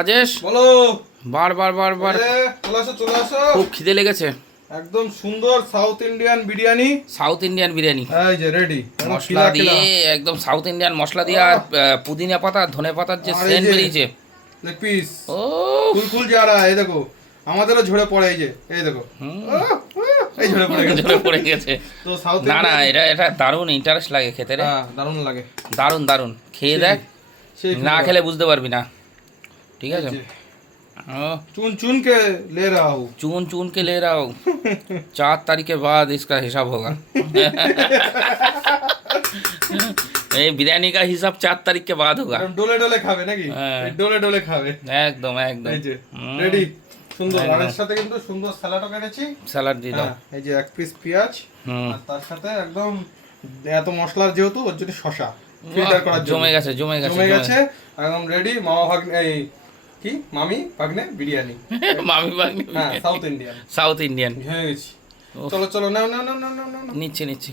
রাজেশ বলো। বারবার বারবার চলে আসো। খুব খিদে লেগেছে। একদম সুন্দর south Indian biryani. South Indian biryani এই যে রেডি, মশলা দিয়ে, একদম সাউথ ইন্ডিয়ান মশলা দিয়ে, আর পুদিনা পাতা ধনে পাতার যে আর এই সেন্ট যে বেরিয়েছে। লেগ পিস ও ফুল যারা, এই দেখো আমাদেরও ঝরে পড়ে, এই যে এই দেখো এই ঝরে পড়ে গেছে। ঝরে পড়ে গেছে। তো সাউথ না না, এটা দারুণ ইন্টারেস্ট লাগে খেতে রে। হ্যাঁ, দারুণ লাগে। দারুণ দারুণ, খেয়ে দেখ, সেই না খেলে বুঝতে পারবি না। ঠিক আছে। चुन चुन के ले रहा हूँ। चून चून के ले रहा हूँ। 4 तारीख के बाद इसका हिसाब होगा। এই বিরিয়ানি का हिसाब 4 तारीख के बाद होगा। ডোলে ডোলে খাবে নাকি? ডোলে ডোলে খাবে। একদম একদম। এই যে রেডি, সুন্দর। আর এর সাথে কিন্তু সুন্দর স্যালাডও এনেছি। স্যালাড দিয়ে দাও। এই যে এক পিস পেঁয়াজ, আর তার সাথে একদম এত মশলার যেহেতু ওর জন্য শসা ফিল্টার করার জন্য জমে গেছে। একদম রেডি। মামা ভাগ্নে, এই কি মামি ভাগ্নে বিরিয়ানি। মামি ভাগ্নে, হ্যাঁ, সাউথ ইন্ডিয়ান। সাউথ ইন্ডিয়ান হয়ে গেছি। চলো চলো, নাও নাও নাও নাও নাও। নিচ্ছি